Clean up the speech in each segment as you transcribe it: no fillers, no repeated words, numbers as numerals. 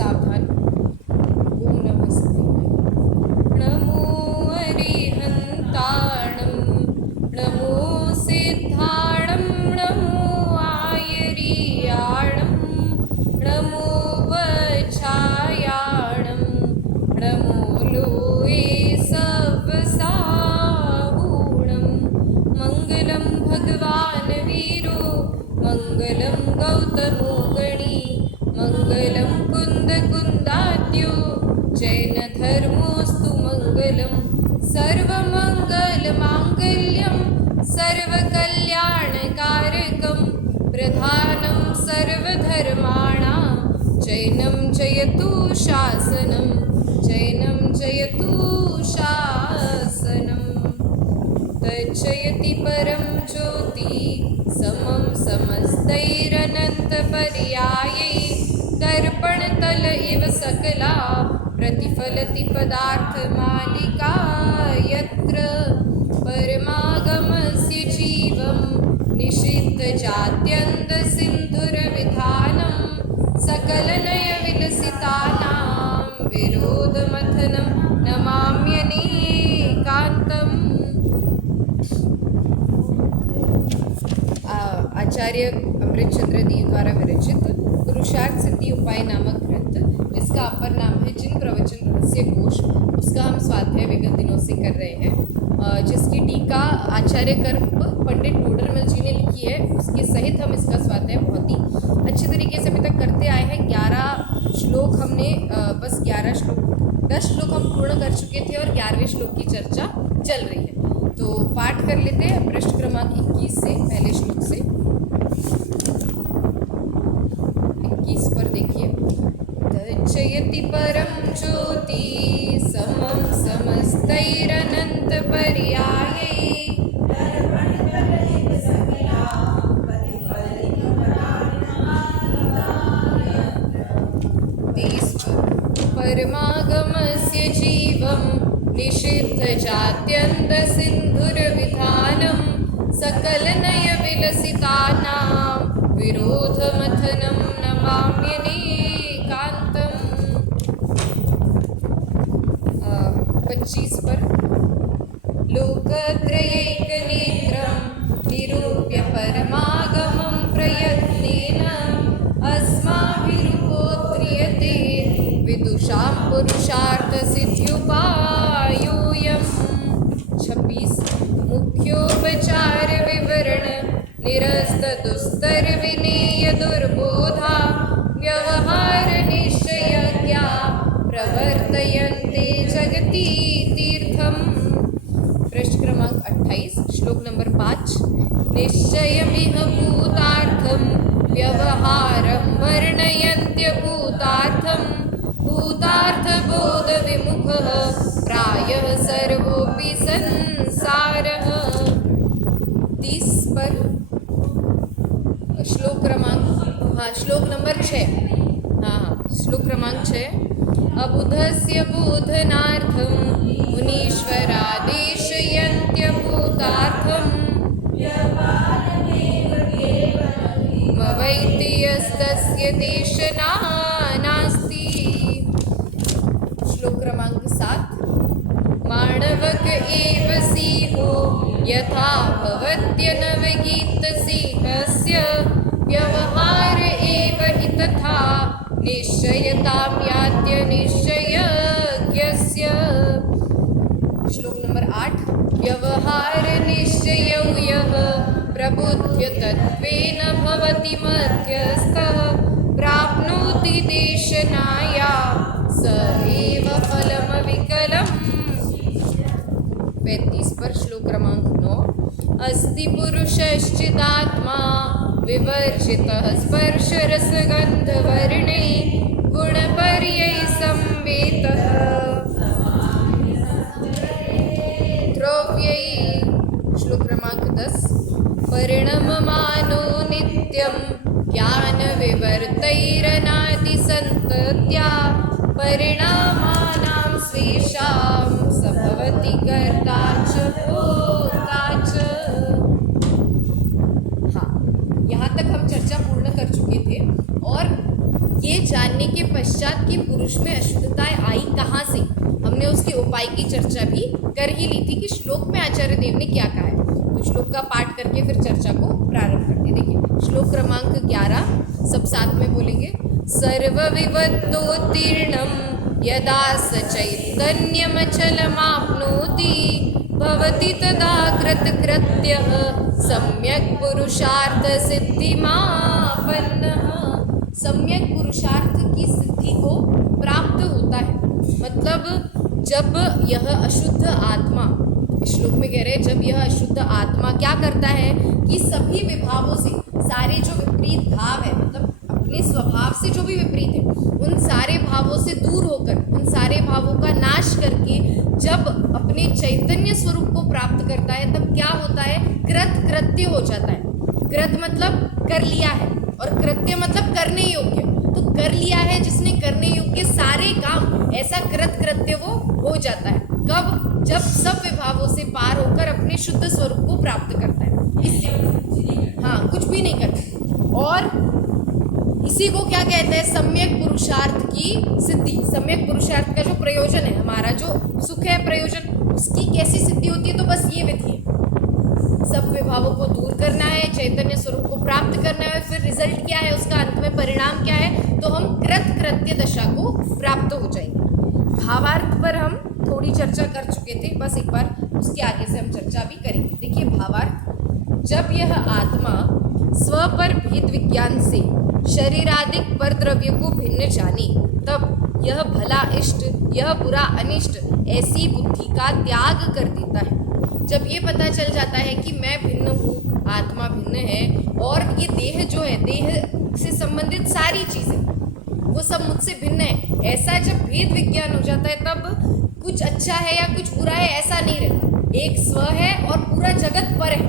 सावधान। ओम नमस्ते। नमो अरिहन्ताणं, नमो सिद्धाणं, नमो आयर्याणं, नमो वच्छायाणं, नमो लोये सवसाहूणं। मङ्गलं भगवान् वीरो, मङ्गलं गौतमो गणी, मङ्गलं कुन्दकुन्दाद्यो, जैनधर्मोऽस्तु मङ्गलं। सर्वमङ्गलमाङ्गल्यं सर्वकल्याणकारकं, प्रधानं सर्वधर्माणां, जैनं जयतु शासनं, जैनं जयतु शासनम्। तज्जयति परं ज्योति समं समस्तैरनन्तपर्यायै, दर्पणतल इव सकला प्रतिफलति पदार्थमालिका। यत्र परमागमस्य जीवं निषिद्धजात्यन्तसिन्धुरविधानं, सकलनयविलसितानां विरोधमथनं नमाम्यनेकान्तम्। आचार्य अमृतचंद्र देव द्वारा विरचित पुरुषार्थ सिद्धि उपाय नामक ग्रंथ, जिसका अपर नाम है जिन प्रवचन रहस्य कोश, उसका हम स्वाध्याय विगत दिनों से कर रहे हैं। जिसकी टीका आचार्य कर्म पंडित टोडरमल जी ने लिखी है, उसके सहित हम इसका स्वाध्याय बहुत ही अच्छे तरीके से अभी तक करते आए हैं। 11 श्लोक हमने बस 10 श्लोक हम पूर्ण कर चुके थे और 11वें श्लोक की चर्चा चल रही है। तो पाठ कर लेते हैं पृष्ठ क्रमांक 21 से, पहले श्लोक से 21 पर देखिए। तज्जयति परं ज्योति समं समस्तैरनन्तपर्यायै, 30 परमागमस्य जीवं निषिद्धजात्यन्तसिन्धुरविधानं, सकलनयविलसितानां विरोधमथनं नमाम्यनेकान्तम्। 25 पर लोकत्रयैकनेत्रं निरूप्य परमागमं प्रयत्नेन, अस्माभिरुपोत्रियते विदुषां पुरुषार्थसिद्ध्युपायोऽयम्। 26 मुख्योपचार विवरण निरस्तदुस्तर विनेय दुर्बोधा, व्यवहार निश्चयज्ञा प्रवर्तयन्ते जगति तीर्थम्। पृष्ठ क्रमांक 28 श्लोक नंबर 5। निश्चयमिह भूतार्थं व्यवहारं वर्णयन्त्यभूतार्थं, भूतार्थबोधविमुखः प्रायः सर्वोऽपि संसारः। 30 पर श्लोक क्रमांक श्लोक नंबर 6। श्लोक क्रमांक 6। अबुधस्य बोधनार्थं मुनीश्वरादेशयन्त्यभूतार्थं, मवैति यस्तस्य देशना नास्ति। श्लोक क्रमांक 7। माणवक एव सिंहो यथा भवत्यनवगीतसिंहस्य, व्यवहार एव हि तथा निश्चयतां यात्यनिश्चयज्ञस्य। श्लोक नंबर 8। व्यवहार निश्चयौ यः प्रबुद्ध्य तत्त्वेन भवति मध्यस्थः, प्राप्नोति देशनाया स एव फलमविकलम्। 35 पर श्लोक क्रमांक 9। अस्ति पुरुषश्चिदात्मा विवर्जितः स्पर्शरसगन्धवर्णै, गुणपर्यै संवेतः द्रव्यै। श्लोक क्रमांक 10। परिणममानो नित्यं ज्ञानविवर्तैरनादिसन्तत्या, परिणामानां स्वेषां सभवति कर्ता च भोक्ता च। हाँ, यहाँ तक हम चर्चा पूर्ण कर चुके थे और ये जानने जानने के पश्चात कि पुरुष में अशुद्धताएं आई कहाँ से, हमने उसके उपाय की चर्चा भी कर ही ली थी कि श्लोक में आचार्य देव ने क्या कहा है। तो श्लोक का पाठ करके फिर चर्चा को प्रारंभ करते हैं। देखिए श्लोक क्रमांक 11 सब साथ में बोलेंगे। सर्वविवत्तोत्तीर्णं यदा स चैतन्यमचलमाप्नोति भवति तदा कृतकृत्यः सम्यक् पुरुषार्थ सिद्धिमापन्नः। सम्यक पुरुषार्थ की सिद्धि को प्राप्त होता है। मतलब जब यह अशुद्ध आत्मा, श्लोक में कह रहे हैं, जब यह अशुद्ध आत्मा क्या करता है कि सभी विभावों से, सारे जो विपरीत भाव है, मतलब अपने स्वभाव से जो भी विपरीत है, उन सारे भावों से दूर होकर, उन सारे भावों का नाश करके जब अपने चैतन्य स्वरूप को प्राप्त करता है, तब क्या होता है, कृत कृत्य हो जाता है। कृत मतलब कर लिया है, और कृत्य मतलब करने योग्य। तो कर लिया है जिसने करने योग्य सारे काम, ऐसा कृत कृत्य वो हो जाता है। कब? जब सब विभावों से पार होकर अपने शुद्ध स्वरूप को प्राप्त करता है। हाँ, कुछ भी नहीं करता। और इसी को क्या कहते हैं, सम्यक पुरुषार्थ की सिद्धि। सम्यक पुरुषार्थ का जो प्रयोजन है, हमारा जो सुख है प्रयोजन, उसकी कैसी सिद्धि होती है, तो बस ये विधि है, सब विभावों को दूर करना है, चैतन्य स्वरूप को प्राप्त करना है। फिर रिजल्ट क्या है, उसका अंत में परिणाम क्या है, तो हम कृत कृत्य दशा को प्राप्त हो जाएंगे। भावार्थ पर हम थोड़ी चर्चा कर चुके थे, बस एक बार उसके आगे से हम चर्चा भी करेंगे। देखिए भावार्थ, जब यह आत्मा स्व पर भेद विज्ञान से शरीरादिक पर द्रव्य को भिन्न जाने, तब यह भला इष्ट, यह बुरा अनिष्ट, ऐसी बुद्धि का त्याग कर देता है। जब ये पता चल जाता है कि मैं भिन्न हूँ, आत्मा भिन्न है, और ये देह जो है, देह से संबंधित सारी चीज़ें वो सब मुझसे भिन्न है, ऐसा जब भेद विज्ञान हो जाता है, तब कुछ अच्छा है या कुछ बुरा है ऐसा नहीं रहता। एक स्व है और पूरा जगत पर है,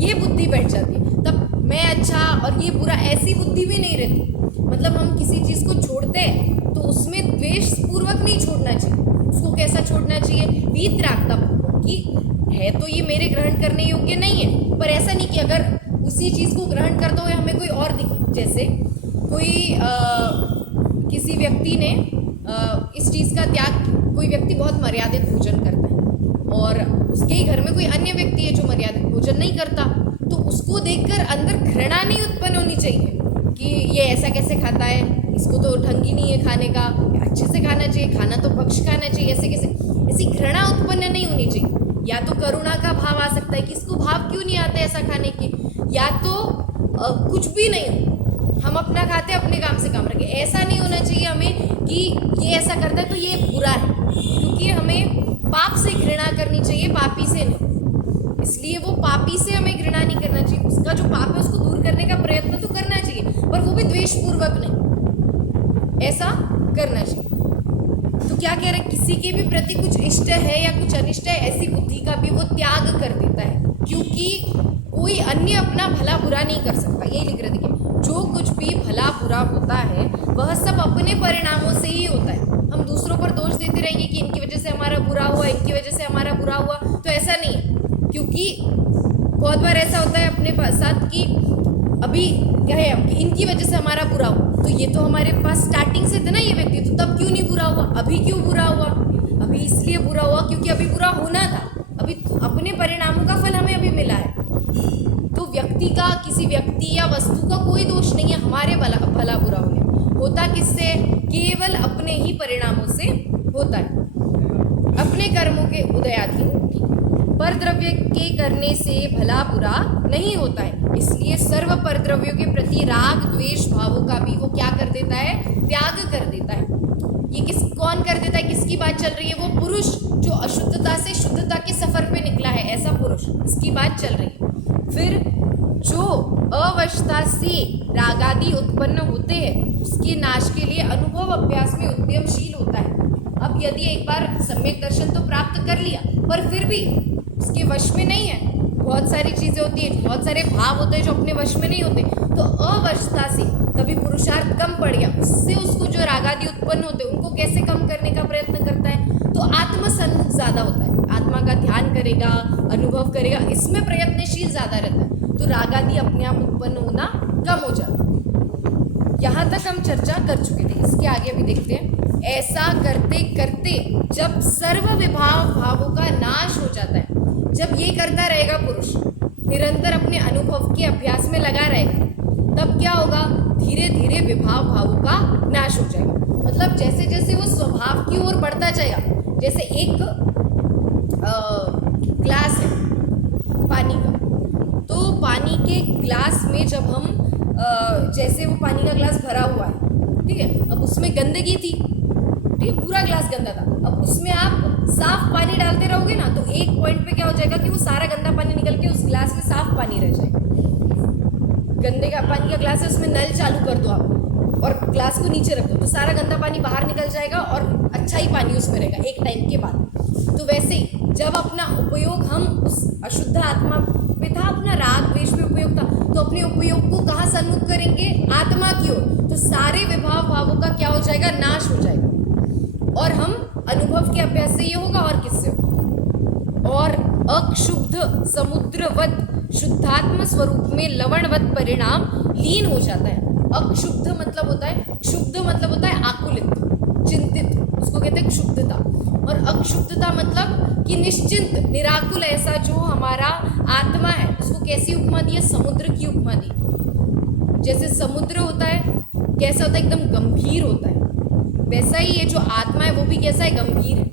ये बुद्धि बैठ जाती है। तब मैं अच्छा और ये बुरा, ऐसी बुद्धि भी नहीं रहती। मतलब हम किसी चीज़ को छोड़ते हैं तो उसमें द्वेष पूर्वक नहीं छोड़ना चाहिए। उसको कैसा छोड़ना चाहिए, वीतरागता कि है तो ये मेरे ग्रहण करने योग्य नहीं है, पर ऐसा नहीं कि अगर उसी चीज़ को ग्रहण करते हुए हमें कोई और दिखे। जैसे कोई किसी व्यक्ति ने इस चीज़ का त्याग, कोई व्यक्ति बहुत मर्यादित भोजन करता है और उसके ही घर में कोई अन्य व्यक्ति है जो मर्यादित भोजन नहीं करता, तो उसको देखकर अंदर घृणा नहीं उत्पन्न होनी चाहिए कि ये ऐसा कैसे खाता है, इसको तो ढंग ही नहीं है खाने का, अच्छे से खाना चाहिए, खाना तो भक्ष खाना चाहिए, ऐसे कैसे, ऐसी घृणा उत्पन्न नहीं होनी चाहिए। या तो करुणा का भाव आ सकता है कि इसको भाव क्यों नहीं आते ऐसा खाने के, या तो कुछ भी नहीं, हम अपना खाते अपने काम से काम रखें। ऐसा नहीं होना चाहिए हमें कि ये ऐसा करता है तो ये बुरा है, क्योंकि हमें पाप से घृणा करनी चाहिए, पापी से नहीं। इसलिए वो पापी से हमें घृणा नहीं करना चाहिए, उसका जो पाप है उसको दूर करने का प्रयत्न तो करना चाहिए, पर वो भी द्वेषपूर्वक नहीं, ऐसा करना चाहिए। तो क्या कह रहे हैं, किसी के भी प्रति कुछ इष्ट है या कुछ अनिष्ट है, ऐसी बुद्धि का भी वो त्याग कर देता है, क्योंकि कोई अन्य अपना भला बुरा नहीं कर सकता। यही लिख रहे थे, जो कुछ भी भला बुरा होता है वह सब अपने परिणामों से ही होता है। हम दूसरों पर दोष देते रहेंगे कि इनकी वजह से हमारा बुरा हुआ, इनकी वजह से हमारा बुरा हुआ, तो ऐसा नहीं है। क्योंकि बहुत बार ऐसा होता है अपने साथ कि अभी कहे हम कि इनकी वजह से हमारा बुरा हुआ, तो ये तो हमारे पास स्टार्टिंग से थे ना ये व्यक्ति, तो तब क्यों नहीं बुरा हुआ, अभी क्यों बुरा हुआ, अभी इसलिए बुरा हुआ क्योंकि अभी बुरा होना था, अभी अपने परिणामों का फल हमें अभी मिला है। तो व्यक्ति का, किसी व्यक्ति या वस्तु का कोई दोष नहीं है हमारे भला बुरा होने, होता किससे, केवल अपने ही परिणामों से होता है, अपने कर्मों के उदयाधीन। पर द्रव्य के करने से भला बुरा नहीं होता है, इसलिए सर्व पर द्रव्यों के प्रति राग द्वेष भावों का भी वो क्या कर देता है, त्याग कर देता है। ये कौन कर देता है, किसकी बात चल रही है, वो पुरुष जो अशुद्धता से शुद्धता के सफर पे निकला है, ऐसा पुरुष, इसकी बात चल रही है। फिर जो अवशता से रागादि उत्पन्न होते हैं, उसके नाश के लिए अनुभव अभ्यास में उद्यमशील होता है। अब यदि एक बार सम्यक दर्शन तो प्राप्त कर लिया, पर फिर भी उसके वश में नहीं है, बहुत सारी चीज़ें होती हैं, बहुत सारे भाव होते हैं जो अपने वश में नहीं होते, तो अवशता से कभी पुरुषार्थ कम पड़ गया, उससे उसको जो रागादि उत्पन्न होते हैं उनको कैसे कम करने का प्रयत्न करता है, तो आत्मसन्मुख ज़्यादा होता है, आत्मा का ध्यान करेगा, अनुभव करेगा, इसमें प्रयत्नशील ज़्यादा रहता है, तो रागादि अपने आप उत्पन्न होना कम हो जाता है। यहाँ तक हम चर्चा कर चुके थे। इसके आगे भी देखते हैं। ऐसा करते करते जब सर्व विभाव भावों का नाश हो जाता है, जब ये करता रहेगा पुरुष, निरंतर अपने अनुभव के अभ्यास में लगा रहेगा, तब क्या होगा, धीरे धीरे विभाव भावों का नाश हो जाएगा। मतलब जैसे जैसे वो स्वभाव की ओर बढ़ता जाएगा, जैसे एक ग्लास है पानी का, तो पानी के ग्लास में जब हम जैसे वो पानी का ग्लास भरा हुआ है, ठीक है, अब उसमें गंदगी थी, ठीक है, पूरा ग्लास गंदा था। अब उसमें आप साफ पानी डालते रहोगे ना, तो एक पॉइंट पे क्या हो जाएगा कि वो सारा गंदा पानी निकल के उस ग्लास में साफ पानी रह जाएगा। गंदे का पानी का ग्लास है, उसमें नल चालू कर दो आप और ग्लास को नीचे रख दो, तो सारा गंदा पानी बाहर निकल जाएगा और अच्छा ही पानी उसमें रहेगा एक टाइम के बाद। तो वैसे ही जब अपना उपयोग हम उस अशुद्ध आत्मा पे था, अपना राग द्वेष पे उपयोग था, तो अपने उपयोग को कहाँ सन्मुख करेंगे, आत्मा की ओर, तो सारे विभाव भावों का क्या हो जाएगा, नाश हो जाएगा। और हम अनुभव के अभ्यास से ये होगा और किससे, और अक्षुब्ध समुद्रवत शुद्धात्म स्वरूप में लवणवत परिणाम लीन हो जाता है। अक्षुब्ध मतलब होता है, क्षुब्ध मतलब होता है आकुलित, चिंतित, उसको कहते हैं क्षुब्धता। और अक्षुब्धता मतलब कि निश्चिंत, निराकुल, ऐसा जो हमारा आत्मा है, उसको कैसी उपमा दी है, समुद्र की उपमा दी। जैसे समुद्र होता है, कैसा होता है, एकदम गंभीर होता है, वैसा ही ये जो आत्मा है वो भी कैसा है, गंभीर है,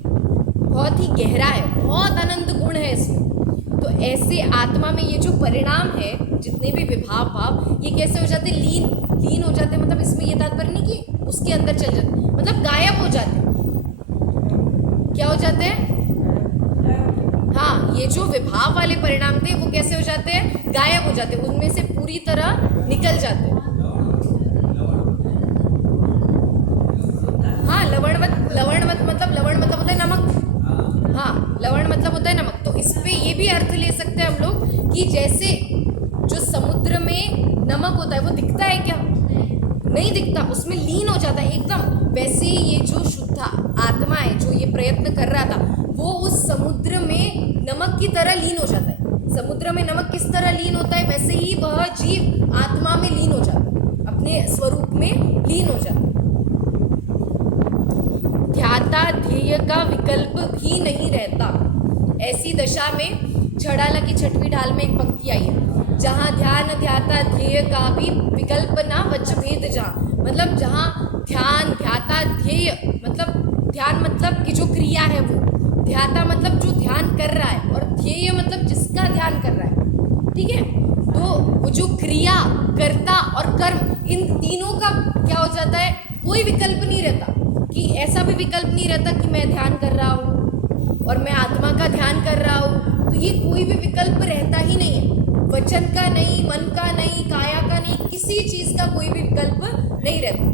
बहुत ही गहरा है, बहुत अनंत गुण है इसमें। तो ऐसे आत्मा में ये जो परिणाम है, जितने भी विभाव भाव, ये कैसे हो जाते, लीन हो जाते। मतलब इसमें ये तात्पर्य नहीं कि उसके अंदर चल जाते, मतलब गायब हो जाते। क्या हो जाते हैं, हाँ, ये जो विभाव वाले परिणाम थे वो कैसे हो जाते हैं, गायब हो जाते, उनमें से पूरी तरह निकल जाते हैं। हाँ, लवणवत मतलब लवण मतलब होता है नमक। हाँ, लवण मतलब होता है नमक। तो इस पे ये भी अर्थ ले सकते हैं हम लोग कि जैसे जो समुद्र में नमक होता है वो दिखता है क्या, नहीं दिखता, उसमें लीन हो जाता है एकदम। वैसे ही ये जो शुद्ध आत्मा है, जो ये प्रयत्न कर रहा था, वो उस समुद्र में नमक की तरह लीन हो जाता है। समुद्र में नमक किस तरह लीन होता है, वैसे ही वह जीव आत्मा में लीन हो जाता है, अपने स्वरूप में लीन हो जाता है। ध्याता ध्येय का विकल्प भी नहीं रहता। ऐसी दशा में छड़ाला की 6वीं ढाल में एक पंक्ति आई है, जहाँ ध्यान ध्याता ध्येय का भी विकल्प ना वच भेद जहाँ, मतलब जहाँ ध्यान ध्याता ध्येय, मतलब ध्यान मतलब कि जो क्रिया है वो, ध्याता मतलब जो ध्यान कर रहा है, और ध्येय मतलब जिसका ध्यान कर रहा है, ठीक है। तो वो जो क्रिया, कर्ता और कर्म, इन तीनों का क्या हो जाता है, कोई विकल्प नहीं रहता। कि ऐसा भी विकल्प नहीं रहता कि मैं ध्यान कर रहा हूँ और मैं आत्मा का ध्यान कर रहा हूँ, तो ये कोई भी विकल्प रहता ही नहीं है। वचन का नहीं, मन का नहीं, काया का नहीं, किसी चीज का कोई भी विकल्प नहीं रहता।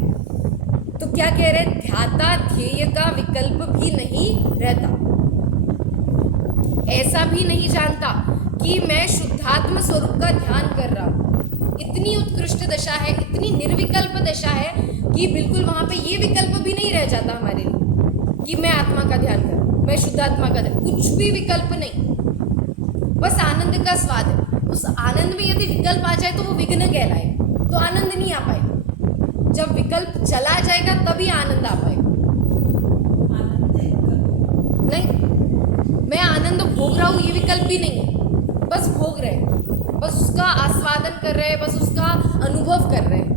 तो क्या कह रहे हैं, ध्याता ध्येय का विकल्प भी नहीं रहता। ऐसा भी नहीं जानता कि मैं शुद्धात्म स्वरूप का ध्यान कर रहा हूँ। इतनी उत्कृष्ट दशा है, इतनी निर्विकल्प दशा है कि बिल्कुल वहां पे ये विकल्प भी नहीं रह जाता हमारे लिए कि मैं आत्मा का ध्यान कर, मैं शुद्धात्मा का ध्यान, कुछ भी विकल्प नहीं, बस आनंद का स्वाद है। उस आनंद में यदि विकल्प आ जाए तो वो विघ्न कहलाए, तो आनंद नहीं आ पाएगा। जब विकल्प चला जाएगा तभी आनंद आ पाएगा। नहीं, मैं आनंद भोग रहा हूँ ये विकल्प भी नहीं है, बस भोग रहे हैं, बस उसका आस्वादन कर रहे हैं, बस उसका अनुभव कर रहे हैं।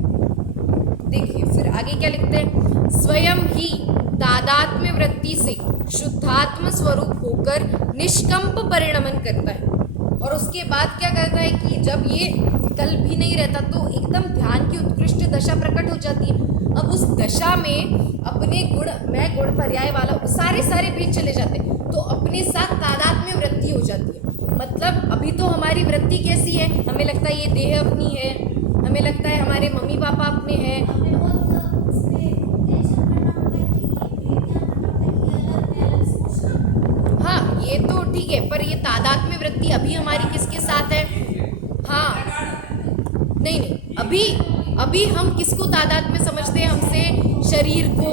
देखिए फिर आगे क्या लिखते हैं, स्वयं ही तादात्म्य वृत्ति से शुद्धात्म स्वरूप होकर निष्कंप परिणमन करता है। और उसके बाद क्या करता है कि जब ये विकल्प भी नहीं रहता तो एकदम ध्यान की उत्कृष्ट दशा प्रकट हो जाती है। अब उस दशा में अपने गुण, मैं गुण पर्याय वाला, सारे भेद चले जाते हैं, तो अपने साथ तादात्म्य वृत्ति हो जाती है। मतलब अभी तो हमारी वृत्ति कैसी है, हमें लगता है ये देह अपनी है, हमें लगता है हमारे मम्मी पापा अपने हैं, हाँ ये तो ठीक है, पर ये तादात्म्य वृत्ति अभी हमारी किसके साथ है, हाँ नहीं, अभी हम किसको तादात्म्य समझते हैं, हमसे शरीर को,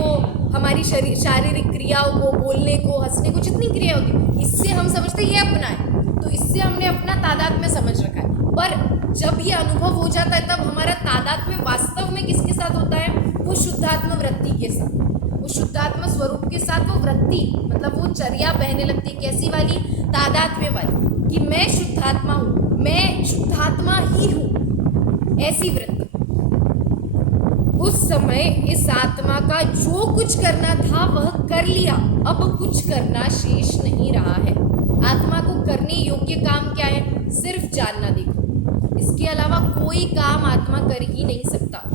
हमारी शारीरिक क्रियाओं को, बोलने को, हंसने को, जितनी क्रिया होती है, इससे हम समझते हैं ये अपना है, तो इससे हमने अपना तादात्म्य समझ रखा है। पर जब ये अनुभव हो जाता है तब हमारा तादात्म्य वास्तव में किसके साथ होता है, वो शुद्धात्म वृत्ति के साथ, वो शुद्धात्म स्वरूप के साथ वो वृत्ति मतलब वो चर्या बहने लगती है। कैसी वाली? तादात्म्य वाली, कि मैं शुद्धात्मा हूँ, मैं शुद्धात्मा ही हूँ, ऐसी वृत्ति। उस समय इस आत्मा का जो कुछ करना था वह कर लिया, अब कुछ करना शेष नहीं रहा है। आत्मा को करने योग्य काम क्या है? सिर्फ जानना देखो, इसके अलावा कोई काम आत्मा कर ही नहीं सकता।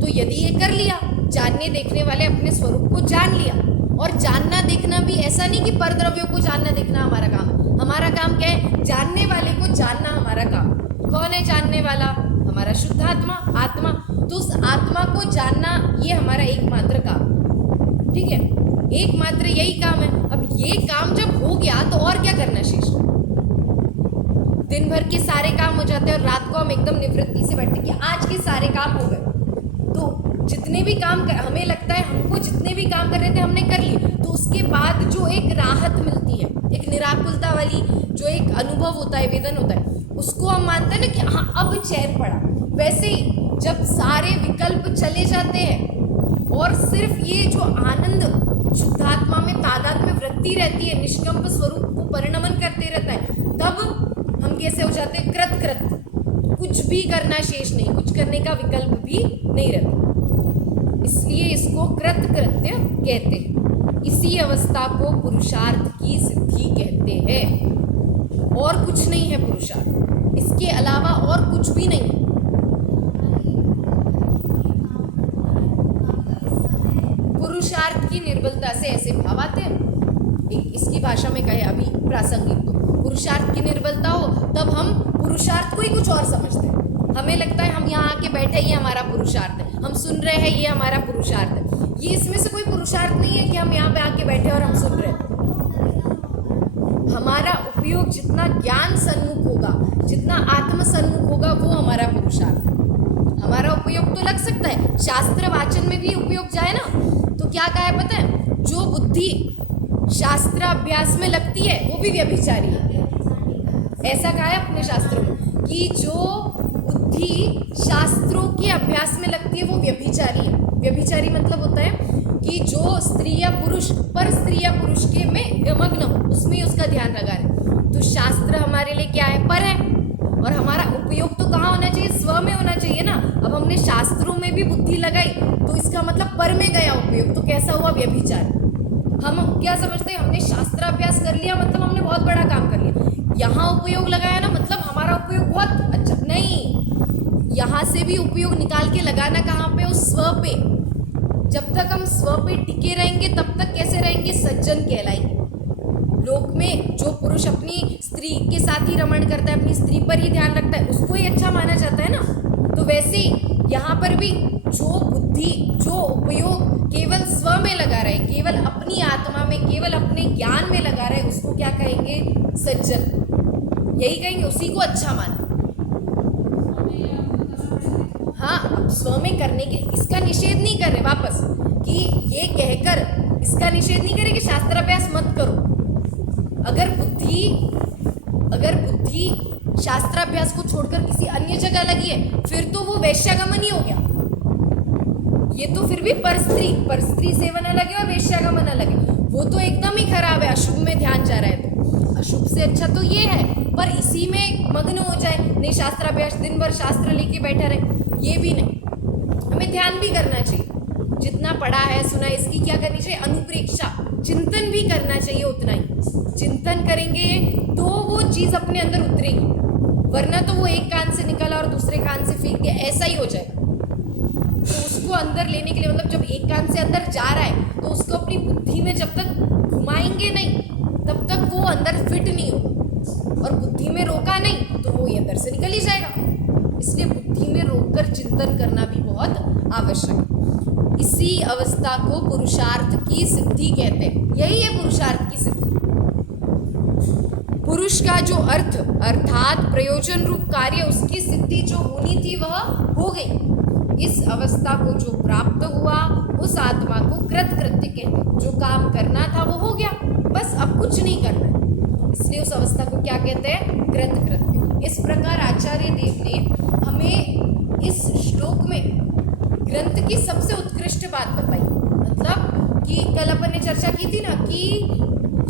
तो यदि ये कर लिया, जानने देखने वाले अपने स्वरूप को जान लिया, और जानना देखना भी ऐसा नहीं कि परद्रव्यों को जानना देखना हमारा काम है। हमारा काम क्या है? जानने वाले को जानना हमारा काम। कौन है जानने वाला? हमारा शुद्धात्मा, आत्मा। तो उस आत्मा को जानना ये हमारा एकमात्र काम, ठीक है, एकमात्र यही काम है। अब ये काम जब हो गया तो और क्या करना शेष? दिन भर के सारे काम हो जाते हैं और रात को हम एकदम निवृत्ति से बैठते कि आज के सारे काम हो गए। तो जितने भी काम हमें लगता है हमको जितने भी काम कर रहे थे हमने कर लिए, तो उसके बाद जो एक राहत मिलती है, एक निराकुलता वाली जो एक अनुभव होता है, वेदन होता है, उसको हम मानते हैं ना कि हाँ अब चैन पड़ा। वैसे ही जब सारे विकल्प चले जाते हैं और सिर्फ ये जो आनंद शुद्धात्मा में तादात्म्य वृत्ति रहती है, निष्कंप स्वरूप को परिणमन करते रहता है, तब हम कैसे हो जाते हैं? कृत कृत, कुछ भी करना शेष नहीं, कुछ करने का विकल्प भी नहीं रहता। इसलिए इसको कृत कृत्य कहते हैं। इसी अवस्था को पुरुषार्थ की सिद्धि कहते हैं। और कुछ नहीं है पुरुषार्थ, इसके अलावा और कुछ भी नहीं है। पुरुषार्थ की निर्बलता से ऐसे भाव आते हैं। इसकी भाषा में कहे अभी प्रासंगिक, तो पुरुषार्थ की निर्बलता हो तब हम पुरुषार्थ को ही कुछ और समझते हैं। हमें लगता है हम यहाँ आके बैठे ये हमारा पुरुषार्थ है, हम सुन रहे हैं ये हमारा पुरुषार्थ है। ये इसमें से कोई पुरुषार्थ नहीं है कि हम यहाँ पे आके बैठे और हम सुन रहे हैं। हमारा उपयोग जितना ज्ञान सन्मुख होगा, जितना आत्म सन्मुख होगा, वो हमारा पुरुषार्थ है। हमारा उपयोग तो लग सकता है, शास्त्र वाचन में भी उपयोग जाए ना, तो क्या कहा है पता है? जो बुद्धि शास्त्र अभ्यास में लगती है वो भी व्यभिचारी है। ऐसा कहा है अपने शास्त्रों में कि जो बुद्धि शास्त्रों के अभ्यास में लगती है वो व्यभिचारी है। व्यभिचारी मतलब होता है कि जो स्त्री या पुरुष पर स्त्री या पुरुष के में मग्न हो, उसमें उसका ध्यान लगा रहे। तो शास्त्र हमारे लिए क्या है? पर है। और हमारा उपयोग तो कहाँ होना चाहिए? स्व में होना चाहिए ना। अब हमने शास्त्रों में भी बुद्धि लगाई तो इसका मतलब पर में गया उपयोग, तो कैसा हुआ? व्यभिचार। हम क्या समझते हैं? हमने शास्त्राभ्यास कर लिया मतलब हमने बहुत बड़ा काम कर लिया। यहाँ उपयोग लगाया ना मतलब हमारा उपयोग बहुत अच्छा नहीं। यहाँ से भी उपयोग निकाल के लगाना कहाँ पे? उस स्व पे। जब तक हम स्व पे टिके रहेंगे तब तक कैसे रहेंगे? सज्जन कहलाएंगे। लोक में जो पुरुष अपनी स्त्री के साथ ही रमण करता है, अपनी स्त्री पर ही ध्यान रखता है, उसको ही अच्छा माना जाता है ना। तो वैसे ही यहाँ पर भी जो बुद्धि, जो उपयोग केवल स्व में लगा रहे, केवल अपनी आत्मा में, केवल अपने ज्ञान में लगा रहे, उसको क्या कहेंगे? सज्जन। यही कहेंगे, उसी को अच्छा माना। हाँ, स्व में करने के इसका निषेध नहीं कर रहे वापस कि ये कहकर इसका निषेध नहीं करे कि शास्त्राभ्यास मत करो। अगर बुद्धि शास्त्राभ्यास को छोड़कर किसी अन्य जगह लगी है फिर तो वो वैश्यागमन ही हो गया। ये तो फिर भी पर स्त्री सेवन अलग है और वैश्यागमन अलग है। वो तो एकदम ही खराब है, अशुभ में ध्यान जा रहा है। तो अशुभ से अच्छा तो ये है, पर इसी में मग्न हो जाए, नहीं शास्त्राभ्यास दिन भर शास्त्र लेके बैठा रहे, ये भी नहीं। हमें ध्यान भी करना चाहिए, जितना पढ़ा है सुना है इसकी क्या करनी चाहिए? अनुप्रेक्षा, चिंतन भी करना चाहिए उतना ही। चिंतन करेंगे तो वो चीज़ अपने अंदर उतरेगी, वरना तो वो एक कान से निकला और दूसरे कान से फेंक दिया, ऐसा ही हो जाएगा। तो उसको अंदर लेने के लिए मतलब जब एक कान से अंदर जा रहा है तो उसको अपनी बुद्धि में जब तक घुमाएंगे नहीं तब तक वो अंदर फिट नहीं होगा, और बुद्धि में रोका नहीं तो वो ये अंदर से निकल ही जाएगा। इसलिए बुद्धि में रोककर चिंतन करना भी बहुत आवश्यक है। इसी अवस्था को पुरुषार्थ की सिद्धि कहते हैं। यही है पुरुषार्थ की सिद्धि। पुरुष का जो अर्थ अर्थात प्रयोजन रूप कार्य, उसकी सिद्धि जो होनी थी वह हो गई। इस अवस्था को जो प्राप्त हुआ उस आत्मा को कृतकृत्य कहते हैं। जो काम करना था वो हो गया, बस अब कुछ नहीं करना है, इसलिए उस अवस्था को क्या कहते हैं? कृतकृत्य। इस प्रकार आचार्य देव ने हमें इस श्लोक में ग्रंथ की सबसे उत्कृष्ट बात बताई। मतलब कि कल अपन ने चर्चा की थी ना कि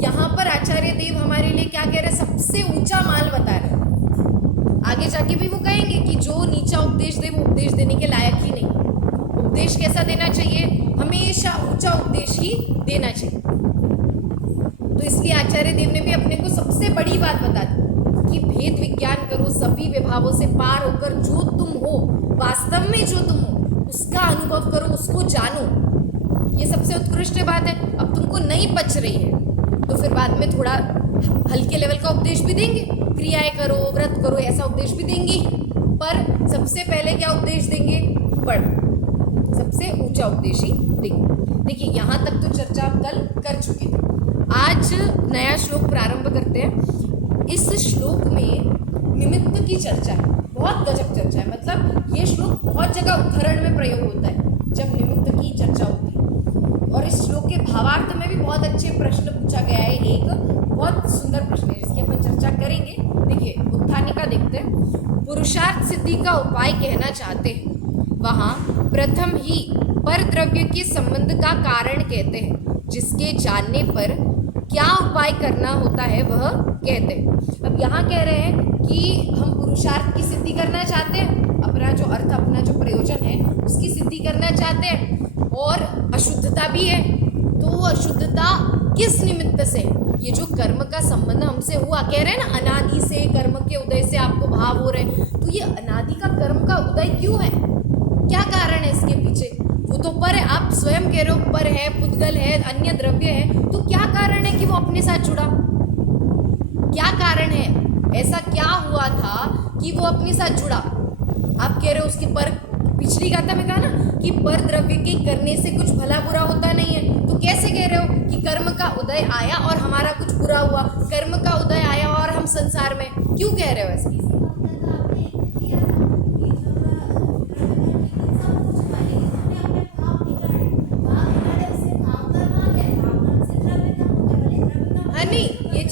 यहाँ पर आचार्य देव हमारे लिए क्या कह रहे, सबसे ऊंचा माल बता रहे। आगे जाके भी वो कहेंगे कि जो नीचा उपदेश दे वो उपदेश देने के लायक ही नहीं। उपदेश कैसा देना चाहिए, हमेशा ऊंचा उपदेश ही देना चाहिए। तो इसलिए आचार्य देव ने भी अपने को सबसे बड़ी बात बता दी कि भेद विज्ञान करो, सभी विभागों से पार होकर जो तुम हो, वास्तव में जो तुम हो उसका अनुभव करो, उसको जानो। ये सबसे उत्कृष्ट बात है। अब तुमको नहीं पच रही है तो फिर बाद में थोड़ा हल्के लेवल का उपदेश भी देंगे, क्रियाएं करो, व्रत करो, ऐसा उपदेश भी देंगे। पर सबसे पहले क्या उपदेश देंगे, बड़ा, सबसे ऊंचा उपदेश ही देंगे। देखिए यहाँ तक तो चर्चा कल कर चुके थे। आज नया श्लोक प्रारंभ करते हैं। इस श्लोक में निमित्त की चर्चा है, बहुत गजब चर्चा है। मतलब ये श्लोक बहुत जगह उद्धरण में प्रयोग होता है जब निमित्त की चर्चा होती है। और इस श्लोक के भावार्थ में भी बहुत अच्छे प्रश्न पूछा गया है। एक बहुत सुंदर प्रश्न है जिसकी अपन चर्चा करेंगे। देखिए उत्थानिका देखते हैं। पुरुषार्थ सिद्धि का उपाय कहना चाहते हैं, वहाँ प्रथम ही पर द्रव्य के संबंध का कारण कहते हैं, जिसके जानने पर क्या उपाय करना होता है वह कहते हैं। अब यहाँ कह रहे हैं कि हम पुरुषार्थ की सिद्धि करना चाहते हैं, अपना जो अर्थ, अपना जो प्रयोजन है उसकी सिद्धि करना चाहते हैं, और अशुद्धता भी है। तो वो अशुद्धता किस निमित्त से, ये जो कर्म का संबंध हमसे हुआ, कह रहे हैं ना अनादि से, कर्म के उदय से आपको भाव हो रहे हैं, तो ये अनादि का कर्म का उदय क्यों है, क्या कारण है इसके पीछे? वो तो पर है, आप स्वयं कह रहे हो पर है, पुद्गल है, अन्य द्रव्य है, तो क्या कारण है कि वो अपने साथ जुड़ा? क्या कारण है, ऐसा क्या हुआ था कि वो अपने साथ जुड़ा? आप कह रहे हो उसके पर, पिछली गाथा में कहा ना कि पर द्रव्य के करने से कुछ भला बुरा होता नहीं है, तो कैसे कह रहे हो कि कर्म का उदय आया और हमारा कुछ बुरा हुआ, कर्म का उदय आया और हम संसार में, क्यों कह रहे हो ऐसे?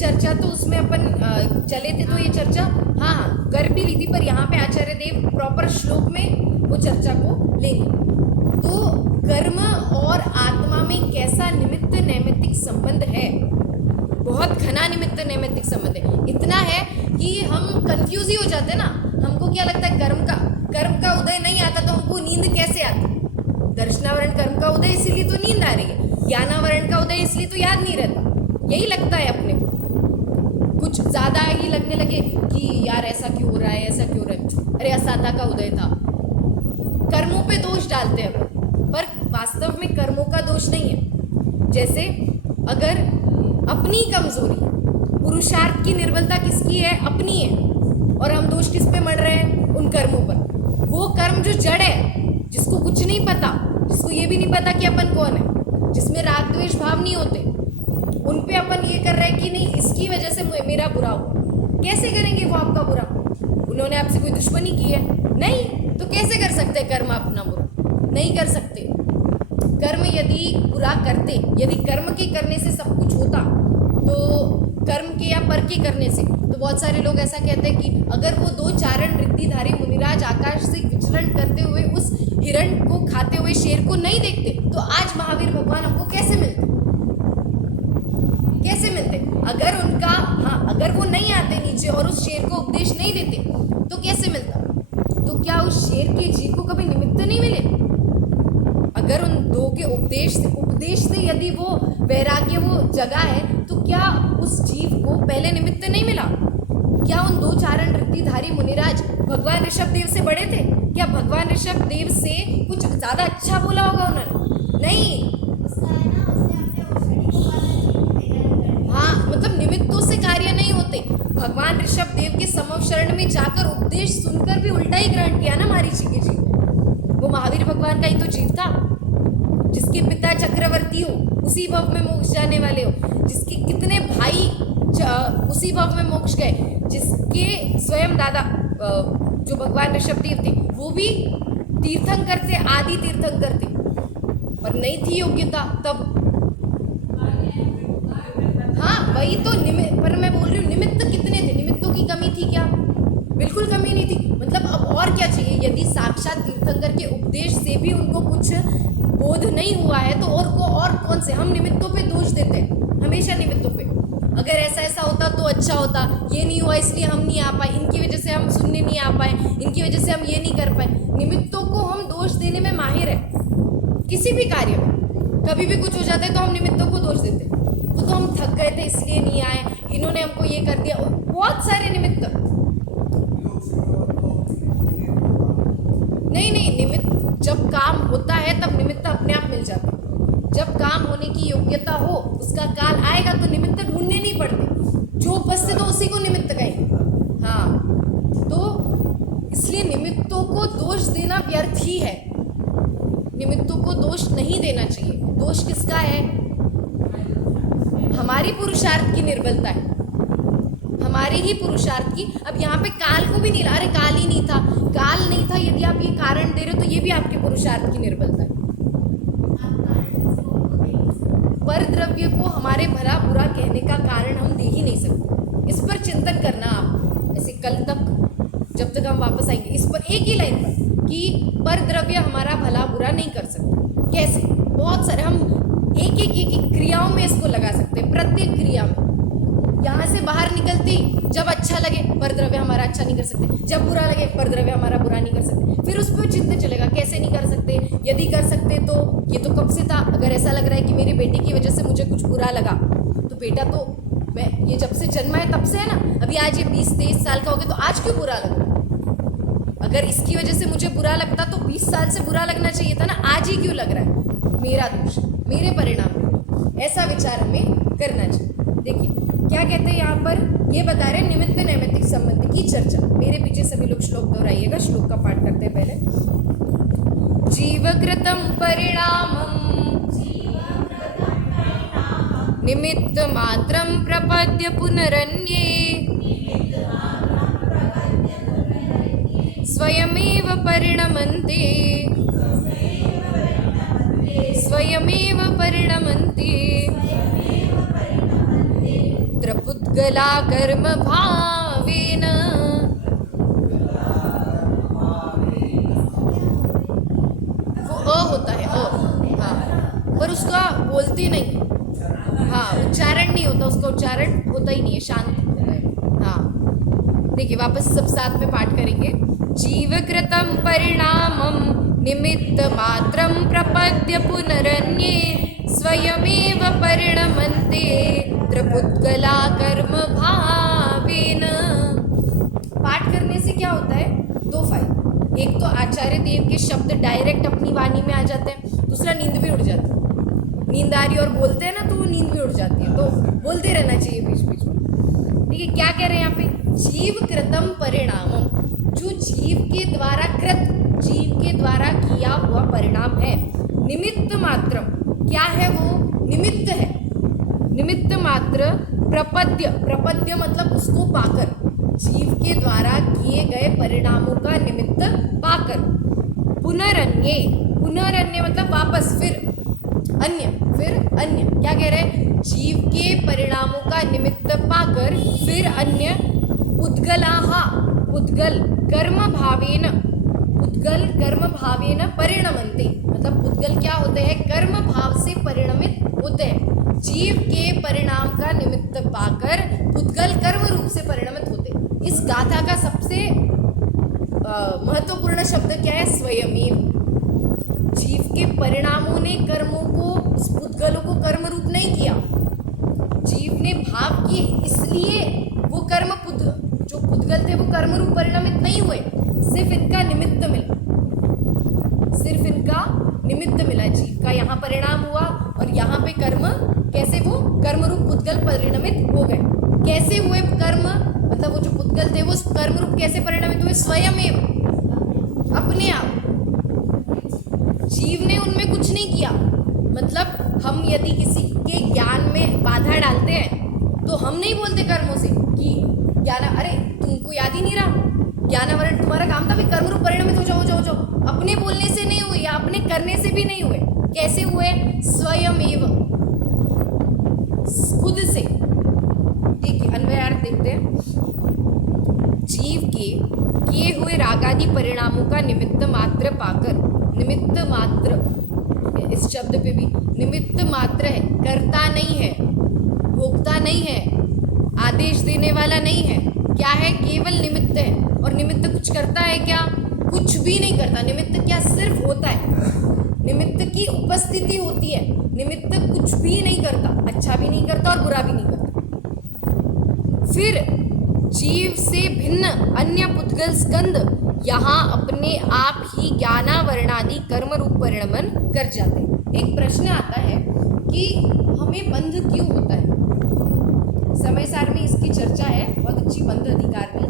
चर्चा तो उसमें अपन चले थे, तो ये चर्चा हाँ कर भी ली थी, पर यहाँ पे आचार्य देव प्रॉपर श्लोक में वो चर्चा को लेंगे। तो कर्म और आत्मा में कैसा निमित्त नैमित्तिक संबंध है, बहुत घना निमित्त नैमित्तिक संबंध है। इतना है कि हम कंफ्यूज ही हो जाते हैं ना। हमको क्या लगता है, कर्म का उदय नहीं आता तो हमको नींद कैसे आती? दर्शनावरण कर्म का उदय इसीलिए तो नींद आ रही है, ज्ञानावरण का उदय इसलिए तो याद नहीं रहता। यही लगता है अपने को, कुछ ज़्यादा ही लगने लगे कि यार ऐसा क्यों हो रहा है, ऐसा क्यों हो रहा है, अरे असाता का उदय था। कर्मों पे दोष डालते हैं, पर वास्तव में कर्मों का दोष नहीं है। जैसे अगर अपनी कमजोरी, पुरुषार्थ की निर्बलता किसकी है, अपनी है, और हम दोष किस पे मढ़ रहे हैं, उन कर्मों पर। वो कर्म जो जड़ है, जिसको कुछ नहीं पता, जिसको ये भी नहीं पता कि अपन कौन है, जिसमें राग द्वेष भाव नहीं होते, उन पे अपन ये कर रहे हैं कि नहीं इसकी वजह से मेरा बुरा हुआ। कैसे करेंगे वो आपका बुरा? उन्होंने आपसे कोई दुश्मनी की है? नहीं, तो कैसे कर सकते कर्म अपना बुरा? नहीं कर सकते। कर्म यदि बुरा करते, यदि कर्म के करने से सब कुछ होता, तो कर्म के या पर के करने से, तो बहुत सारे लोग ऐसा कहते हैं कि अगर वो 2 चारण रिद्धिधारी मुनिराज आकाश से विचरण करते हुए उस हिरण को खाते हुए शेर को नहीं देखते, तो आज महावीर भगवान हमको कैसे मिलते? कैसे मिलते? अगर उनका अगर वो नहीं आते नीचे और उस शेर को उपदेश नहीं देते तो कैसे मिलता? तो क्या उस शेर के जीव को कभी निमित्त नहीं मिले? अगर उन 2 के उपदेश से यदि वो वैराग्य वो जगा है, तो क्या उस जीव को पहले निमित्त नहीं मिला? क्या उन 2 चारण रिद्धिधारी मुनिराज भगवान ऋषभ देव से बड़े थे? क्या भगवान ऋषभ देव से कुछ ज्यादा अच्छा बोला होगा उन्होंने? नहीं। मतलब निमित्तों से कार्य नहीं होते। भगवान ऋषभ देव के समव शरण में जाकर उपदेश सुनकर भी उल्टा ही ग्रहण किया ना मारीची के जीव ने। वो महावीर भगवान का ही तो जीव था, जिसके पिता चक्रवर्ती हो उसी भव में मोक्ष जाने वाले हो, जिसके कितने भाई उसी भव में मोक्ष गए, जिसके स्वयं दादा जो भगवान ऋषभ देव थे वो भी तीर्थंकर थे, आदि तीर्थंकर थे, पर नहीं थी योग्यता तब। हाँ वही तो पर मैं बोल रही हूँ निमित्त कितने थे, निमित्तों की कमी थी क्या? बिल्कुल कमी नहीं थी। मतलब अब और क्या चाहिए? यदि साक्षात तीर्थंकर के उपदेश से भी उनको कुछ बोध नहीं हुआ है तो और कौन से? हम निमित्तों पे दोष देते हैं, हमेशा निमित्तों पे। अगर ऐसा ऐसा होता तो अच्छा होता, ये नहीं हुआ इसलिए हम नहीं आ पाए, इनकी वजह से हम सुनने नहीं आ पाए, इनकी वजह से हम ये नहीं कर पाए। निमित्तों को हम दोष देने में माहिर है, किसी भी कार्य में। कभी भी कुछ हो जाता है तो हम निमित्तों को दोष देते हैं। वो तो हम थक गए थे इसलिए नहीं आए, इन्होंने हमको ये कर दिया, बहुत सारे निमित्त। नहीं नहीं, निमित्त जब काम होता है तब निमित्त अपने आप मिल जाते हैं। जब काम होने की योग्यता हो, उसका काल आएगा तो निमित्त ढूंढने नहीं पड़ते, जो उपस्थित हो उसी को निमित्त कहेंगे। हाँ, तो इसलिए निमित्तों को दोष देना व्यर्थ ही है। निमित्तों को दोष नहीं देना चाहिए। दोष किसका है? हमारी पुरुषार्थ की निर्बलता है, हमारे ही पुरुषार्थ की। अब यहाँ पे काल को भी नहीं ला रहे, काल ही नहीं था, काल नहीं था, यदि आप ये कारण दे रहे हो तो ये भी आपके पुरुषार्थ की निर्बलता है। पर द्रव्य को हमारे भला बुरा कहने का कारण हम दे ही नहीं सकते। इस पर चिंतन करना आप, ऐसे कल तक जब तक हम वापस आएंगे इस पर, एक ही लाइन पर, कि पर द्रव्य हमारा भला बुरा नहीं कर सकते। कैसे? बहुत सारे हम एक क्रियाओं में इसको लगा सकते हैं। प्रत्येक क्रिया में यहाँ से बाहर निकलती, जब अच्छा लगे पर द्रव्य हमारा अच्छा नहीं कर सकते, जब बुरा लगे पर द्रव्य हमारा बुरा नहीं कर सकते। फिर उस पर चिंतन चलेगा, कैसे नहीं कर सकते, यदि कर सकते तो ये तो कब से था। अगर ऐसा लग रहा है कि मेरी बेटी की वजह से मुझे कुछ बुरा लगा, तो बेटा तो मैं ये जब से जन्मा है तब से है ना, अभी आज ये 20-23 साल का हो गया तो आज क्यों बुरा लग रहा है? अगर इसकी वजह से मुझे बुरा लगता तो 20 साल से बुरा लगना चाहिए था ना, आज ही क्यों लग रहा है? मेरा दोष, मेरे परिणाम। ऐसा विचार हमें करना चाहिए। देखिए क्या कहते हैं यहाँ पर, ये बता रहे निमित्त नैमित्तिक संबंध की चर्चा। मेरे पीछे सभी लोग श्लोक दोहराइएगा, श्लोक का पाठ करते हैं पहले। जीवकृतं परिणामं निमित्त मात्रं प्रपद्य पुनरन्ये स्वयमेव परिणमन्ते त्रिपुद्गला कर्म भावेन। वो होता है हाँ, पर उसका बोलते नहीं, हाँ उच्चारण नहीं होता, उसका उच्चारण होता ही नहीं है, शांत होता है। हाँ देखिए वापस सब साथ में पाठ करेंगे। जीवकृतं परिणामं निमित्त मात्रं प्रपद्य पुनरन्ये स्वयमेव परिणमन्ते त्रिपुद्गला कर्म भावेन। पाठ करने से क्या होता है? दो फायदे। एक तो आचार्य देव के शब्द डायरेक्ट अपनी वाणी में आ जाते हैं, दूसरा नींद भी उड़ जाती है। नींद आ रही और बोलते हैं ना तो वो नींद भी उड़ जाती है, तो बोलते रहना चाहिए बीच बीच में। ठीक है, क्या कह रहे हैं यहाँ पे? जीव कृतम परिणामम, जो जीव के द्वारा कृत, जीव के द्वारा किया हुआ परिणाम है। निमित्त मात्र, क्या है वो? निमित्त है। निमित्त मात्र प्रपद्य, प्रपद्य मतलब उसको पाकर, जीव के द्वारा किए गए परिणामों का निमित्त पाकर। पुनरन्ये, पुनरन्य मतलब वापस, फिर अन्य, फिर अन्य। क्या कह रहे हैं? जीव के परिणामों का निमित्त पाकर फिर अन्य। पुद्गलाहा, पुद्गल कर्म भावेन, पुद्गल कर्म भावेन परिणमन्ते, मतलब पुद्गल क्या होते हैं? कर्म भाव से परिणमित होते हैं। जीव के परिणाम का निमित्त पाकर पुद्गल कर्म रूप से परिणमित होते हैं। इस गाथा का सबसे महत्वपूर्ण शब्द क्या है? स्वयमेव। जीव के परिणामों ने कर्मों को, उस पुद्गलों को कर्म रूप नहीं किया, जीव ने भाव किए, इसलिए वो कर्म जो पुद्गल थे वो कर्म रूप परिणमित नहीं हुए, सिर्फ इनका निमित्त मिला, सिर्फ इनका निमित्त मिला। जीव का यहाँ परिणाम हुआ और यहाँ पे कर्म, कैसे वो कर्म रूप पुद्गल परिणमित हो गए। कैसे हुए कर्म? मतलब वो जो पुद्गल थे वो कर्म रूप कैसे परिणमित हुए? स्वयमेव, अपने आप। जीव ने उनमें कुछ नहीं किया। मतलब हम यदि किसी के ज्ञान में बाधा डालते हैं तो हम नहीं बोलते कर्मों से कि ज्ञान, अरे तुमको याद ही नहीं रहा, ज्ञानावरण तुम्हारा काम था, भी कर्म रूप परिणमित हो जाओ, जाओ जाओ। अपने बोलने से नहीं हुए या अपने करने से भी नहीं हुए। कैसे हुए? स्वयमेव, खुद से। ठीक है, अन्वयार्थ देखते हैं। जीव के किए हुए रागादि परिणामों का निमित्त मात्र पाकर, निमित्त मात्र, इस शब्द पे भी निमित्त मात्र है, करता नहीं है, भोगता नहीं है, आदेश देने वाला नहीं है, क्या है, केवल निमित्त है। और निमित्त कुछ करता है क्या? कुछ भी नहीं करता। निमित्त क्या सिर्फ होता है, निमित्त की उपस्थिति होती है। निमित्त कुछ भी नहीं करता, अच्छा भी नहीं करता और बुरा भी नहीं करता। फिर जीव से भिन्न अन्य पुद्गल स्कंद यहाँ अपने आप ही ज्ञानावरणादि कर्म रूप परिणमन कर जाते हैं। एक प्रश्न आता है कि हमें बंध क्यों होता है? समय सार में इसकी चर्चा है बहुत अच्छी, बंध अधिकार में।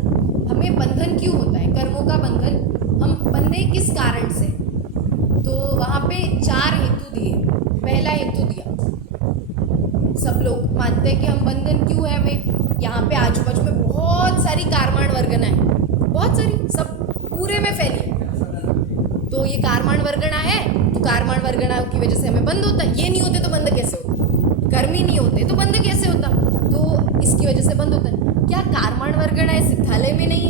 हमें बंधन क्यों होता है? कर्मों का बंधन हम बंधे किस कारण से? तो वहाँ पे 4 हेतु दिए। पहला हेतु दिया, सब लोग मानते हैं कि हम बंधन क्यों है हमें, यहाँ पे आजू बाजू में बहुत सारी कारमाण वर्गना है, बहुत सारी, सब पूरे में फैली है। तो ये कारमाण वर्गना है, तो कारमाण वर्गना की वजह से हमें बंद होता है। ये नहीं होते तो बंद कैसे होता? कर्म ही नहीं होते तो बंद कैसे होता? तो इसकी वजह से बंद होता है। क्या कारमाण वर्गना है सिद्धालय में नहीं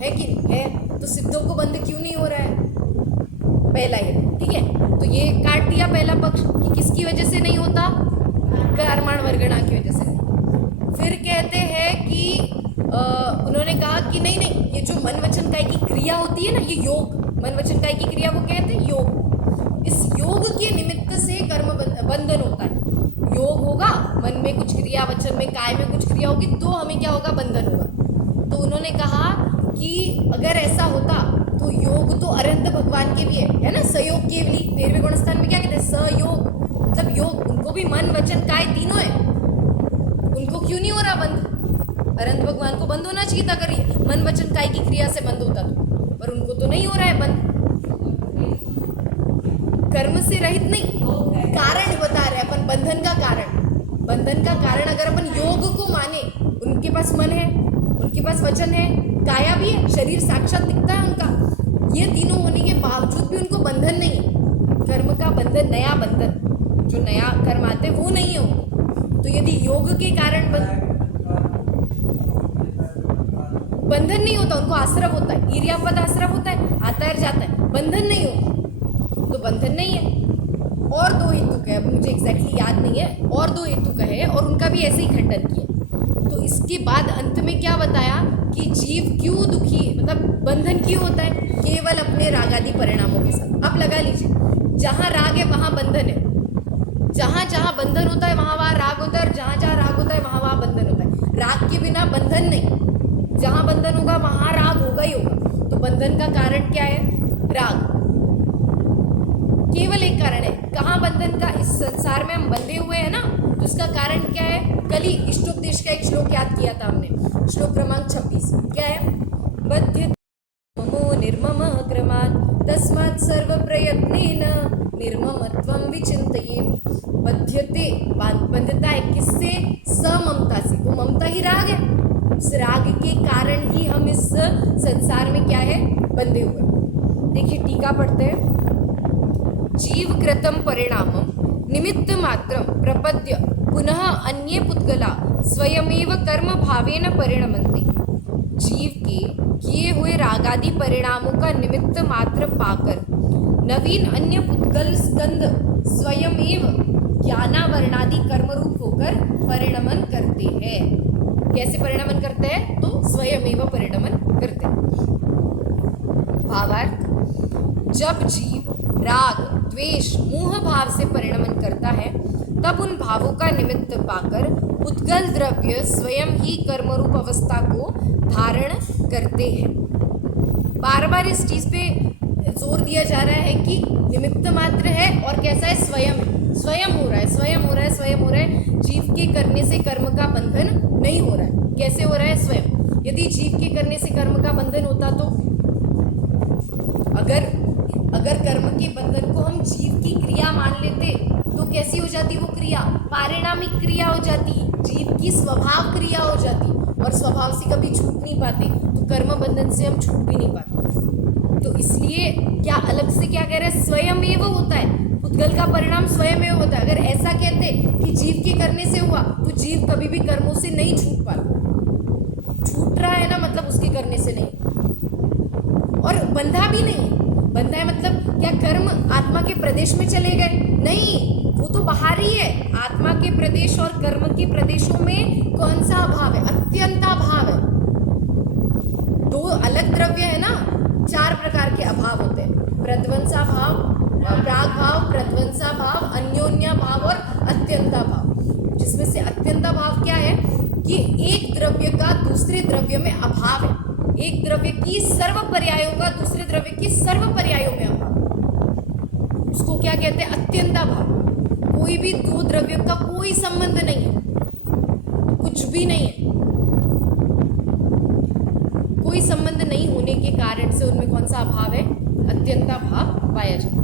है कि नहीं है? तो सिद्धों को बंद क्यों नहीं हो रहा है? पहला ये, ठीक है। तो ये काट दिया पहला पक्ष कि किसकी वजह से नहीं होता, कारमाण वर्गना की वजह से। फिर कहते हैं कि उन्होंने कहा कि नहीं नहीं, ये जो मन वचन काय की क्रिया होती है ना, ये योग, मन वचन काय की क्रिया वो कहते हैं योग। इस योग के निमित्त से कर्म बंधन होता है। योग होगा, मन में कुछ क्रिया, वचन में, काय में कुछ क्रिया होगी, तो हमें क्या होगा, बंधन होगा। तो उन्होंने कहा कि अगर ऐसा होता तो योग तो अरहंत भगवान के भी है ना, सहयोग केवली 13वें गुणस्थान में क्या कहते हैं, सहयोग, मतलब योग, उनको भी मन वचन काय तीनों है, उनको क्यों नहीं हो रहा बंद? अरहंत भगवान को बंद होना चाहिए था अगर ये मन वचन काय की क्रिया से बंद होता तो, पर उनको तो नहीं हो रहा है बंद। कर्म से रहित नहीं, कारण बता रहे अपन, बंधन का कारण। बंधन का कारण अगर अपन योग को माने, उनके पास मन है, उनके पास वचन है, काया भी है, शरीर साक्षात दिखता है उनका, ये तीनों होने के बावजूद भी उनको बंधन नहीं है। कर्म का बंधन, नया बंधन, जो नया कर्म आते वो नहीं है उनको। तो यदि योग के कारण बंधन नहीं होता, उनको आश्रव होता है, ईर्यापद आश्रव होता है, आता है जाता है, बंधन नहीं होता, तो बंधन नहीं है। और 2 हेतु कहे, अब मुझे एग्जैक्टली याद नहीं है, और 2 हेतु कहे और उनका भी ऐसे ही खंडन किया। तो इसके बाद अंत में क्या बताया कि जीव क्यों दुखी, मतलब बंधन क्यों होता है, केवल अपने रागादि परिणामों के साथ। अब लगा लीजिए, जहाँ राग है वहाँ बंधन है, जहाँ जहाँ बंधन होता है वहाँ वहाँ राग होता है, और जहाँ जहाँ राग होता है वहाँ वहाँ बंधन होता है। राग के बिना बंधन नहीं, जहाँ बंधन होगा वहाँ राग होगा ही होगा। तो बंधन का कारण क्या है, राग, केवल एक कारण है। कहाँ बंधन का, इस संसार में हम बंधे हुए हैं ना, तो इसका कारण क्या है? कल ही इष्टोपदेश का एक श्लोक याद किया था हमने, श्लोक क्रमांक 26, क्या है, बध्य ममो निर्मम क्रमात् तस्मात् सर्व प्रयत्नेन निर्ममत्वं विचिन्तयेत्। बध्यते, बंधता है किससे, सममता से, वो ममता ही राग है, उस राग के कारण ही हम इस संसार में क्या है, बंधे हुए। देखिए टीका पढ़ते हैं, जीव कृतं परिणामं निमित्त मात्रं प्रपद्य पुनः अन्ये पुद्गला स्वयमेव कर्म भावेन परिणमन्ति। जीव के किए हुए रागादि परिणामों का निमित्त मात्र पाकर नवीन अन्य पुद्गल स्कंद स्वयमेव ज्ञानावरणादि कर्मरूप होकर परिणमन करते हैं। कैसे परिणमन करते हैं? तो स्वयमेव परिणमन करते हैं। भावार्थ, जब जीव राग, द्वेष, मोह भाव से परिणमन करता है, तब उन भावों का निमित्त पाकर उद्गल द्रव्य स्वयं ही कर्मरूप अवस्था को धारण करते हैं। बार बार इस चीज पे जोर दिया जा रहा है कि निमित्त मात्र है और कैसा है, स्वयं है, स्वयं हो रहा है, स्वयं हो रहा है, स्वयं हो रहा है। जीव के करने से कर्म का बंधन नहीं हो रहा है। कैसे हो रहा है? स्वयं। यदि जीव के करने से कर्म का बंधन होता तो अगर कर्म के बंधन को हम जीव की क्रिया मान लेते तो कैसी हो जाती वो क्रिया? पारिणामिक क्रिया हो जाती, जीव की स्वभाव क्रिया हो जाती, और स्वभाव से कभी छूट नहीं पाते, तो कर्म बंधन से हम छूट भी नहीं पाते। तो इसलिए क्या अलग से क्या कह रहे हैं, स्वयमेव होता है, उद्गल का परिणाम स्वयमेव होता है। अगर ऐसा कहते कि जीव के करने से हुआ तो जीव कभी भी कर्मों से नहीं छूट पाता। छूट रहा है ना, मतलब उसका करने से नहीं, और बंधा भी नहीं। बंधा है मतलब क्या कर्म आत्मा के प्रदेश में चले गए? नहीं, वो तो बाहर ही है। आत्मा के प्रदेश और कर्म के प्रदेशों में कौन सा अभाव है? अत्यंत अभाव है। दो अलग द्रव्य है ना, 4 प्रकार के अभाव होते हैं, प्रध्वंसा भाव, प्राग भाव, प्रध्वंसा भाव, अन्योन्या भाव और अत्यंता भाव। जिसमें से अत्यंता भाव क्या है कि एक द्रव्य का दूसरे द्रव्य में अभाव है, एक द्रव्य की सर्व पर्यायों का दूसरे द्रव्य की सर्व पर्यायों में अभाव, उसको क्या कहते हैं? अत्यंता भाव। कोई भी दो द्रव्यों का कोई संबंध नहीं है, कुछ भी नहीं है, कोई संबंध नहीं होने के कारण से उनमें कौन सा अभाव है? अत्यंता भाव पाया जाता है।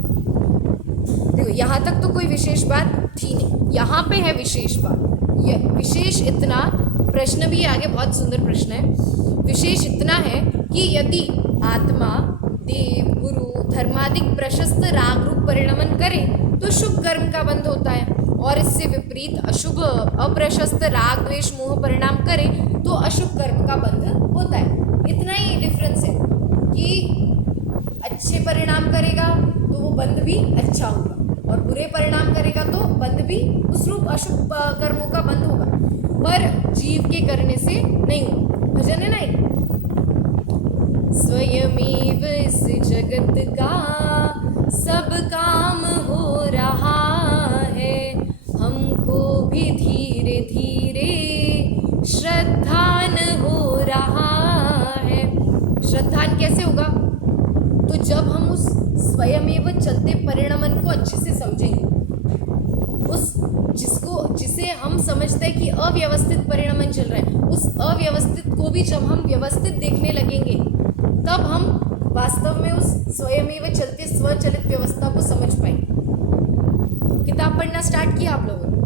देखो यहाँ तक तो कोई विशेष बात थी नहीं, यहाँ पे है विशेष बात। ये विशेष इतना, प्रश्न भी आगे बहुत सुंदर प्रश्न है। विशेष इतना है कि यदि आत्मा देव गुरु धर्मादिक प्रशस्त राग रूप परिणमन करे तो शुभ कर्म का बंध होता है, और इससे विपरीत अशुभ अप्रशस्त राग द्वेष मोह परिणाम करे तो अशुभ कर्म का बंध होता है। इतना ही डिफरेंस है कि अच्छे परिणाम करेगा तो वो बंध भी अच्छा होगा, और बुरे परिणाम करेगा तो बंध भी उस रूप अशुभ कर्मों का बंध होगा, पर जीव के करने से नहीं होगा। भजन है ना एक, स्वयमेव इस जगत का सब काम हो रहा है, हमको भी धीरे धीरे श्रद्धान हो रहा है। श्रद्धान कैसे होगा? तो जब हम उस स्वयमेव चलते परिणमन को अच्छे से समझेंगे, उस जिसे हम समझते हैं कि अव्यवस्थित परिणमन चल रहा है, उस अव्यवस्थित को भी जब हम व्यवस्थित देखने लगेंगे तब हम वास्तव में उस स्वयमेव चलते स्वचलित व्यवस्था को समझ पाएंगे। किताब पढ़ना स्टार्ट किया आप लोगों ने?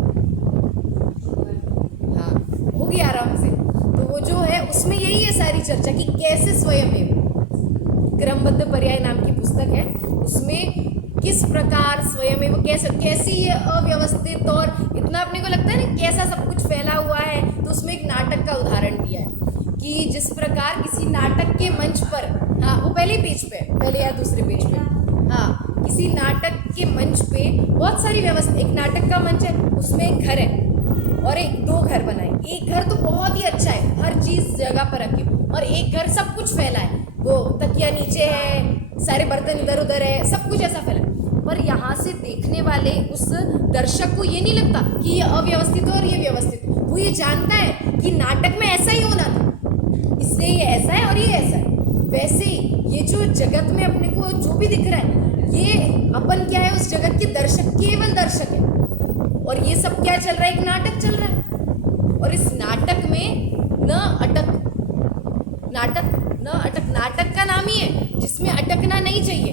हाँ, हो गया आराम से। तो वो जो है उसमें यही है सारी चर्चा कि कैसे स्वयमेव, क्रमबद्ध पर्याय नाम की पुस्तक है, उसमें किस प्रकार स्वयमेव कैसी ये अव्यवस्थित और इतना अपने को लगता है ना कैसा सब कुछ फैला हुआ है। तो उसमें एक नाटक का उदाहरण दिया है कि जिस प्रकार किसी नाटक के मंच पर, हाँ वो पहले पेज पे, पहले या दूसरे पेज पे, हाँ किसी नाटक के मंच पे बहुत सारी व्यवस्था, एक नाटक का मंच है, उसमें एक घर है और एक दो घर बनाए। एक घर तो बहुत ही अच्छा है, हर चीज जगह पर रखे, और एक घर सब कुछ फैला है, वो तकिया नीचे है, सारे बर्तन इधर उधर है, सब कुछ ऐसा फैला है। पर यहाँ से देखने वाले उस दर्शक को ये नहीं लगता कि ये अव्यवस्थित है और ये व्यवस्थित है। वो ये जानता है कि नाटक में ऐसा ही होना था, इसलिए ये ऐसा है और ये ऐसा है। वैसे ही ये जो जगत में अपने को जो भी दिख रहा है, ये अपन क्या है, उस जगत के दर्शक, केवल दर्शक है। और ये सब क्या चल रहा है? एक नाटक चल रहा है, और इस नाटक में न अटक, नाटक का नाम ही है जिसमें अटकना नहीं चाहिए।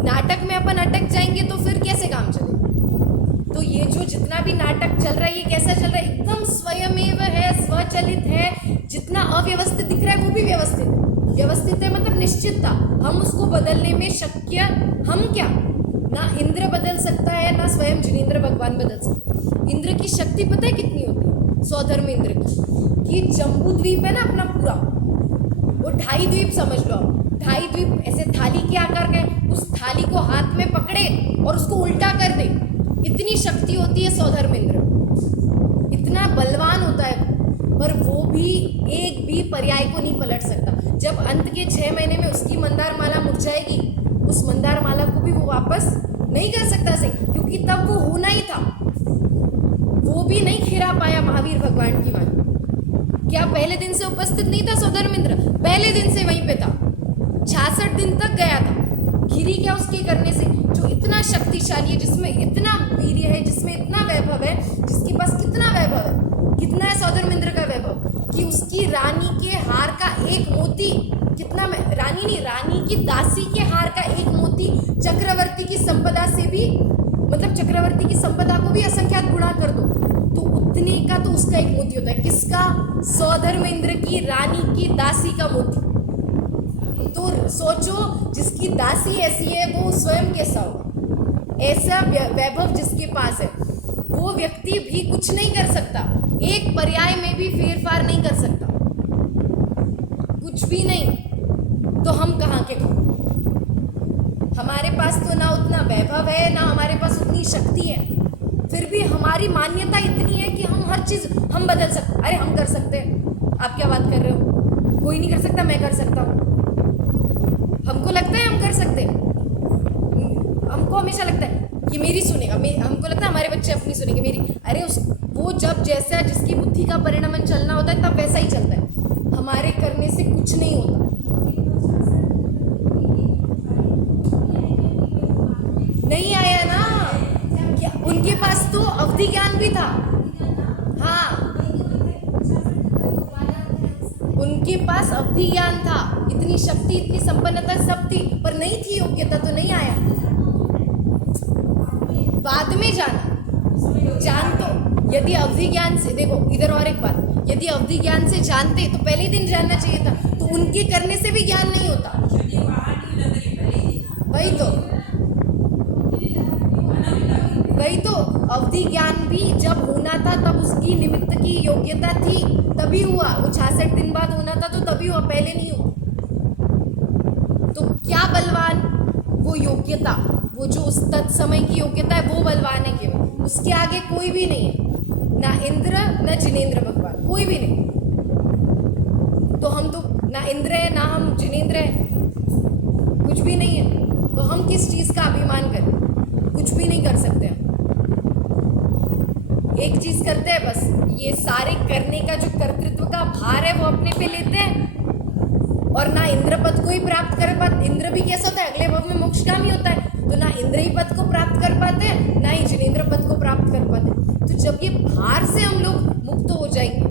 नाटक में अपन अटक जाएंगे तो फिर कैसे काम चलेगा? तो ये जो जितना भी नाटक चल रहा है, ये कैसा चल रहा है? एकदम स्वयमेव है, स्वचलित है। जितना अव्यवस्थित दिख रहा है वो भी व्यवस्थित है। व्यवस्थित है मतलब निश्चितता, हम उसको बदलने में शक्य, हम क्या, ना इंद्र बदल सकता है, ना स्वयं जिनेंद्र भगवान बदल सकते। इंद्र की शक्ति पता है कितनी होती है? स्वधर्म इंद्र की, कि जम्बू द्वीप है ना अपना पूरा, वो 2.5 द्वीप समझ लो आप। 2.5 द्वीप ऐसे थाली के आकार का है, उस थाली को हाथ में पकड़े और उसको उल्टा कर दे, इतनी शक्ति होती है स्वधर्म इंद्र, इतना बलवान होता है। पर वो भी एक भी पर्याय को नहीं पलट सकता। जब अंत के 6 महीने में उसकी मंदार माला मुरझाएगी, उस मंदार माला को भी वो वापस नहीं कर सकता से, क्योंकि तब वो होना ही था, वो भी नहीं खिरा पाया महावीर भगवान की वाणी। क्या पहले दिन से उपस्थित नहीं था स्वधर्म इंद्र? पहले दिन से वहीं पे था, 66 दिन तक गया था। खिरी क्या उसके करने से, जो इतना शक्तिशाली है, जिसमें इतना वीर्य है, जिसमें इतना वैभव है, जिसके पास कितना वैभव है, कितना है स्वधर्म इंद्र का वैभव, कि उसकी रानी के हार का एक मोती, कितना में, रानी नहीं, रानी की दासी के हार का एक मोती चक्रवर्ती की संपदा से भी, मतलब चक्रवर्ती की संपदा को भी असंख्यात गुणा कर दो तो उतने का तो उसका एक मोती होता है। किसका? स्वधर्म इंद्र की रानी की दासी का मोती। तो सोचो, जिसकी दासी ऐसी है वो स्वयं कैसा होगा? ऐसा वैभव जिसके पास है, वो व्यक्ति भी कुछ नहीं कर सकता, एक पर्याय में भी फेरफार नहीं कर सकता, कुछ भी नहीं, तो हम कहाँ के? हमारे पास तो ना उतना वैभव है, ना हमारे पास उतनी शक्ति है, फिर भी हमारी मान्यता इतनी है कि हम हर चीज़ हम बदल सकते। अरे हम कर सकते हैं, आप क्या बात कर रहे हो? कोई नहीं कर सकता, मैं कर सकता हूँ। हमको लगता है हम कर सकते हैं, हमको हमेशा लगता है कि मेरी सुनेगा, हमको लगता है हमारे बच्चे अपनी सुनेंगे, मेरी। अरे वो जब जैसा जिसकी बुद्धि का परिणाम चलना होता है तब वैसा ही चलता है, हमारे करने से कुछ नहीं होता। नहीं आया ना, क्या उनके पास तो अवधि ज्ञान भी था। हाँ, उनके पास अवधि ज्ञान था, इतनी शक्ति, इतनी संपन्नता सब थी, पर नहीं थी योग्यता, तो नहीं आया। बाद में जान तो यदि अवधि ज्ञान से, देखो इधर और एक बात, यदि अवधि ज्ञान से जानते तो पहले दिन जानना चाहिए था, तो उनके करने से भी ज्ञान नहीं होता। वही तो अवधि ज्ञान भी जब होना था तब उसकी निमित्त की योग्यता थी, तभी हुआ। वो 66 दिन बाद होना था तो तभी हुआ, पहले नहीं हुआ। तो क्या बलवान? वो योग्यता, वो जो उस तत्समय की योग्यता है वो बलवान है केवल, उसके आगे कोई भी नहीं है, ना इंद्र ना जिनेंद्र भगवान, कोई भी नहीं। तो हम तो ना इंद्र है ना हम जिनेंद्र है, कुछ भी नहीं है, तो हम किस चीज़ का अभिमान करें? कुछ भी नहीं कर सकते हम। एक चीज़ करते हैं बस, ये सारे करने का जो कर्तृत्व का भार है वो अपने पे लेते हैं, और ना इंद्र पद को ही प्राप्त कर पाते। इंद्र भी कैसा होता है, अगले भाव में मोक्षकामी होता है, तो ना इंद्र ही पद को प्राप्त कर पाते हैं, ना ही जिनेंद्र पद को प्राप्त कर पाते हैं। तो जब ये भार से हम लोग मुक्त हो जाएंगे,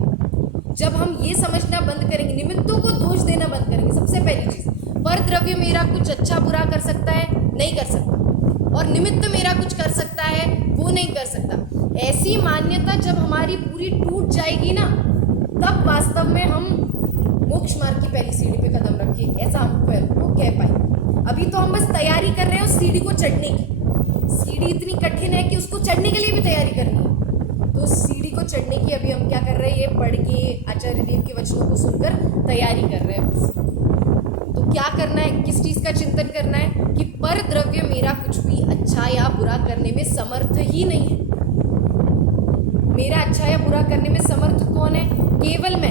जब हम ये समझना बंद करेंगे, निमित्तों को दोष देना बंद करेंगे, सबसे पहली चीज़, पर द्रव्य मेरा कुछ अच्छा बुरा कर सकता है, नहीं कर सकता, और निमित्त मेरा कुछ कर सकता है, वो नहीं कर सकता। ऐसी मान्यता जब हमारी पूरी टूट जाएगी ना, तब वास्तव में हम मोक्ष मार्ग की पहली सीढ़ी पे कदम रखिए, ऐसा हमको कह पाए। अभी तो हम बस तैयारी कर रहे हैं उस सीढ़ी को चढ़ने की। सीढ़ी इतनी कठिन है कि उसको चढ़ने के लिए भी तैयारी करनी है, तो उस सीढ़ी को चढ़ने की अभी हम क्या कर रहे हैं, ये पढ़ के आचार्य देव के वचनों को सुनकर तैयारी कर रहे हैं बस। तो क्या करना है, किस चीज़ का चिंतन करना है कि पर द्रव्य मेरा कुछ भी अच्छा या बुरा करने में समर्थ ही नहीं है। मेरा अच्छा या बुरा करने में समर्थ कौन है? केवल मैं।